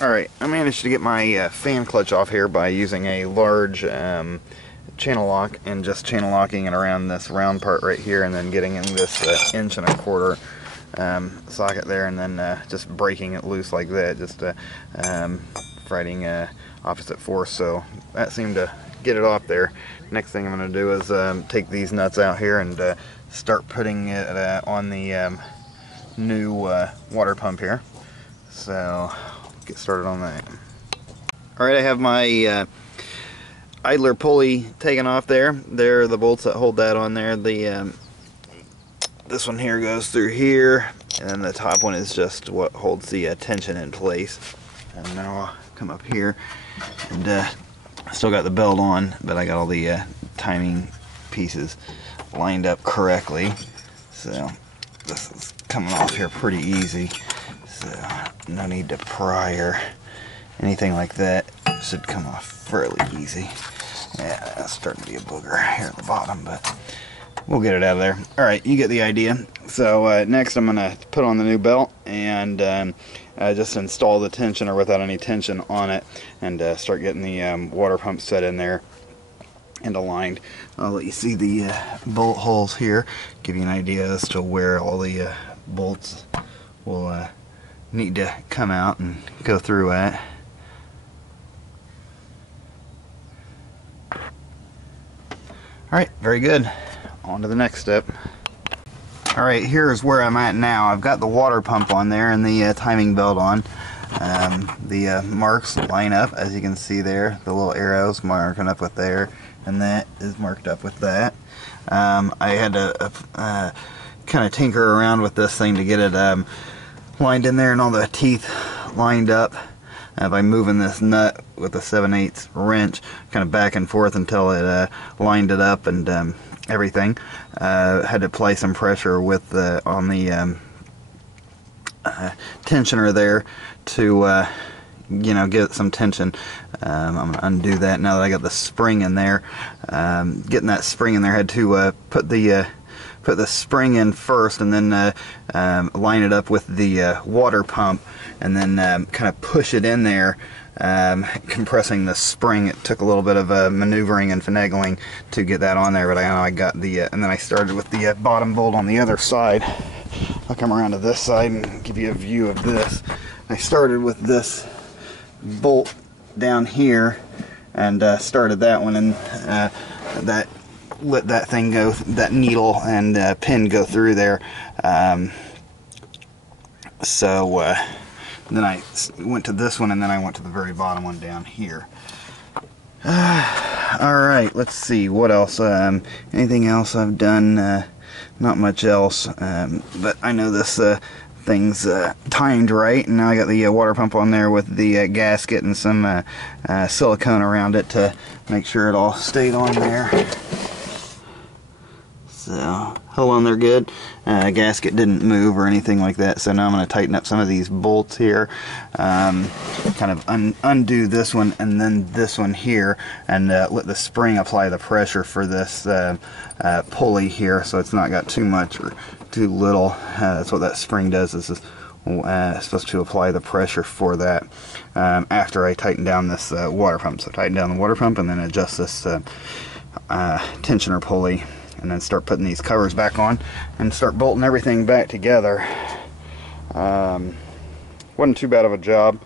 Alright, I managed to get my fan clutch off here by using a large channel lock and just channel locking it around this round part right here, and then getting in this 1.25 inch socket there, and then just breaking it loose like that, just fighting opposite force. So that seemed to get it off there. Next thing I'm going to do is take these nuts out here and start putting it on the new water pump here. So get started on that. Alright, I have my idler pulley taken off there. There are the bolts that hold that on there. The this one here goes through here, and then the top one is just what holds the tension in place. And now I'll come up here, and I still got the belt on, but I got all the timing pieces lined up correctly. So this is coming off here pretty easy. So no need to pry or anything like that. It should come off fairly easy. Yeah, that's starting to be a booger here at the bottom, but we'll get it out of there. Alright, you get the idea. So next I'm going to put on the new belt and just install the tensioner without any tension on it, and start getting the water pump set in there and aligned. I'll let you see the bolt holes here, give you an idea as to where all the bolts will need to come out and go through at. Alright, very good. On to the next step. Alright, here's where I'm at now. I've got the water pump on there and the timing belt on. The marks line up, as you can see there. The little arrows marking up with there, and that is marked up with that. I had to kind of tinker around with this thing to get it lined in there and all the teeth lined up by moving this nut with a 7/8 wrench kind of back and forth until it lined it up and everything. Had to apply some pressure with on the tensioner there to you know, get some tension. I'm going to undo that now that I got the spring in there. Getting that spring in there, I had to put the spring in first, and then line it up with the water pump, and then kind of push it in there, compressing the spring. It took a little bit of maneuvering and finagling to get that on there, but I know I got the and then I started with the bottom bolt on the other side. I'll come around to this side and give you a view of this. I started with this bolt down here and started that one, and that let that thing go, that needle and pin go through there. So then I went to this one, and then I went to the very bottom one down here. Alright, let's see what else. Anything else I've done? Not much else, but I know this thing's timed right, and now I got the water pump on there with the gasket and some silicone around it to make sure it all stayed on there. So, held on there good. Gasket didn't move or anything like that, so now I'm going to tighten up some of these bolts here. Kind of undo this one and then this one here, and let the spring apply the pressure for this pulley here, so it's not got too much or too little. That's what that spring does, is supposed to apply the pressure for that after I tighten down this water pump. So tighten down the water pump and then adjust this tensioner pulley, and then start putting these covers back on and start bolting everything back together. Wasn't too bad of a job.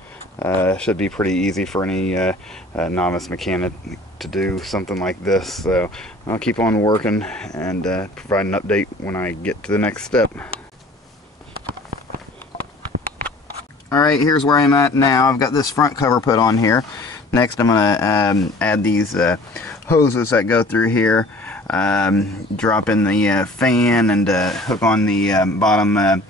Should be pretty easy for any novice mechanic to do something like this. So I'll keep on working and provide an update when I get to the next step. Alright, here's where I'm at now. I've got this front cover put on here. Next I'm going to add these hoses that go through here. Drop in the fan and hook on the bottom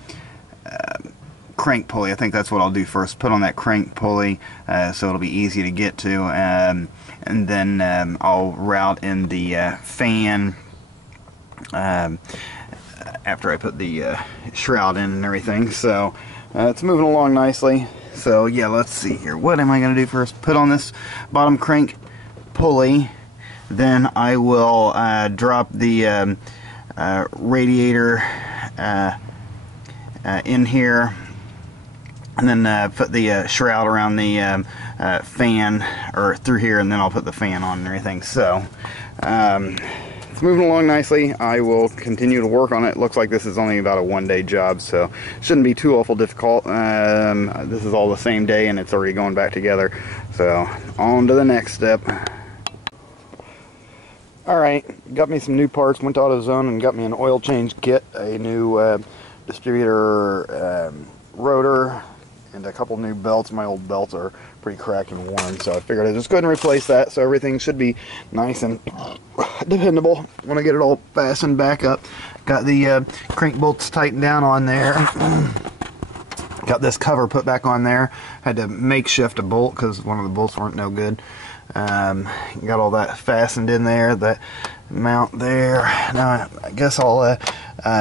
crank pulley. I think that's what I'll do first. Put on that crank pulley so it'll be easy to get to, and then I'll route in the fan after I put the shroud in and everything. So it's moving along nicely. So yeah, let's see here. What am I going to do first? Put on this bottom crank pulley. Then I will drop the radiator in here and then put the shroud around the fan, or through here, and then I'll put the fan on and everything. So it's moving along nicely. I will continue to work on it. Looks like this is only about a one-day job, so shouldn't be too awful difficult. This is all the same day and it's already going back together, so on to the next step. Alright, got me some new parts, went to AutoZone and got me an oil change kit, a new distributor rotor, and a couple new belts. My old belts are pretty cracked and worn, so I figured I'd just go ahead and replace that, so everything should be nice and dependable when I get it all fastened back up. Got the crank bolts tightened down on there. Got this cover put back on there. Had to makeshift a bolt because one of the bolts weren't no good. Got all that fastened in there, that mount there. Now I guess I'll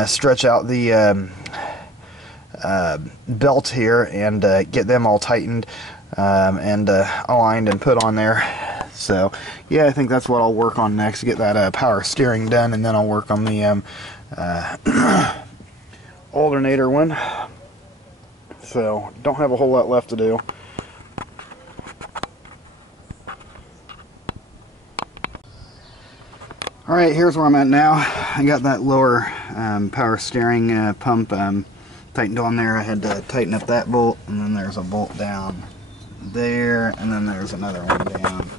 stretch out the belt here and get them all tightened and aligned and put on there. So yeah, I think that's what I'll work on next, get that power steering done, and then I'll work on the alternator one. So don't have a whole lot left to do. Alright, here's where I'm at now. I got that lower power steering pump tightened on there. I had to tighten up that bolt, and then there's a bolt down there, and then there's another one down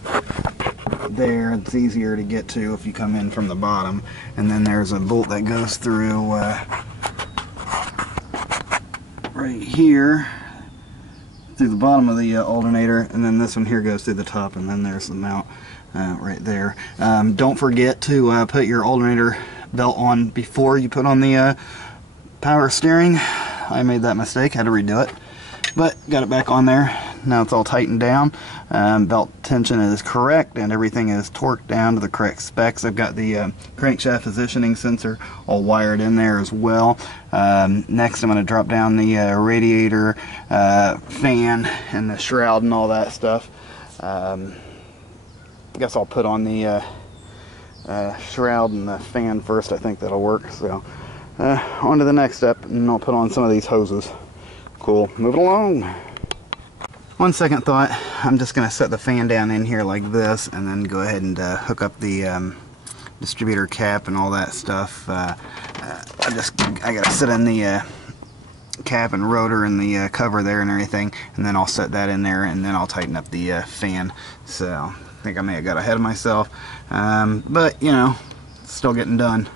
there. It's easier to get to if you come in from the bottom. And then there's a bolt that goes through right here through the bottom of the alternator, and then this one here goes through the top, and then there's the mount right there. Don't forget to put your alternator belt on before you put on the power steering. I made that mistake, had to redo it, but got it back on there. Now it's all tightened down. Belt tension is correct and everything is torqued down to the correct specs. I've got the crankshaft positioning sensor all wired in there as well. Next I'm going to drop down the radiator, fan, and the shroud and all that stuff. I guess I'll put on the shroud and the fan first. I think that'll work. So on to the next step, and I'll put on some of these hoses. Cool, moving along. One second thought, I'm just going to set the fan down in here like this, and then go ahead and hook up the distributor cap and all that stuff. I got to sit in the cap and rotor and the cover there and everything, and then I'll set that in there, and then I'll tighten up the fan. So I think I may have got ahead of myself, but you know, it's still getting done.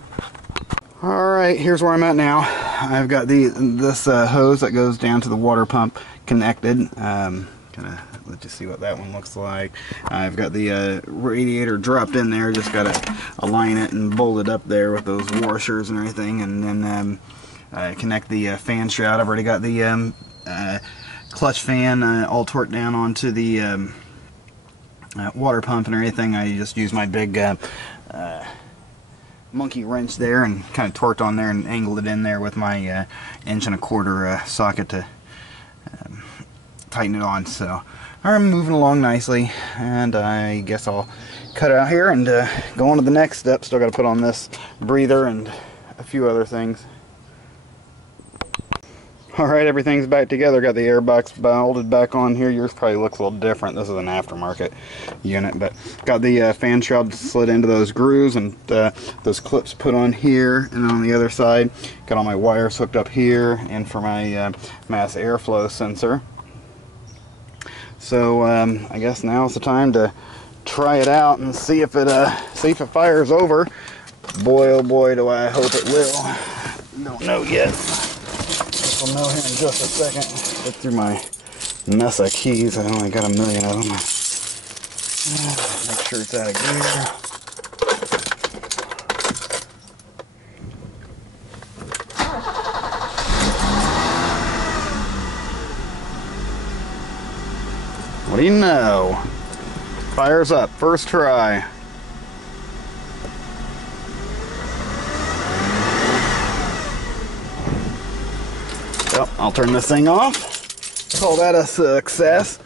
Alright, here's where I'm at now. I've got this hose that goes down to the water pump connected. Gonna let you see what that one looks like. I've got the radiator dropped in there, just gotta align it and bolt it up there with those washers and everything, and then connect the fan shroud. I've already got the clutch fan all torqued down onto the water pump and everything. I just use my big monkey wrench there and kind of torqued on there and angled it in there with my 1.25 inch socket to tighten it on. So I'm moving along nicely, and I guess I'll cut it out here and go on to the next step. Still got to put on this breather and a few other things. Alright, everything's back together. Got the airbox bolted back on here. Yours probably looks a little different. This is an aftermarket unit, but got the fan shroud slid into those grooves, and those clips put on here, and then on the other side got all my wires hooked up here, and for my mass airflow sensor. So I guess now's the time to try it out and see if it fires over. Boy, oh boy, do I hope it will. Don't know yet. We'll know here in just a second. Get through my mess of keys. I only got a million of them. Make sure it's out of gear. What do you know? Fires up. First try. Well, I'll turn this thing off. Call that a success.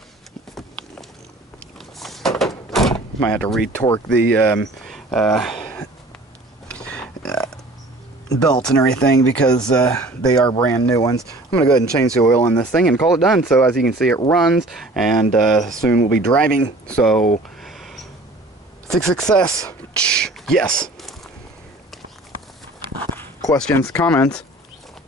Might have to retorque the belts and everything because they are brand new ones. I'm going to go ahead and change the oil in this thing and call it done. So as you can see, it runs, and soon we'll be driving. So it's a success. Yes. Questions, comments,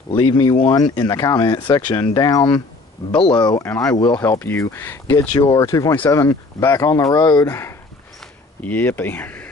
leave me one in the comment section down below, and I will help you get your 2.7 back on the road. Yippee.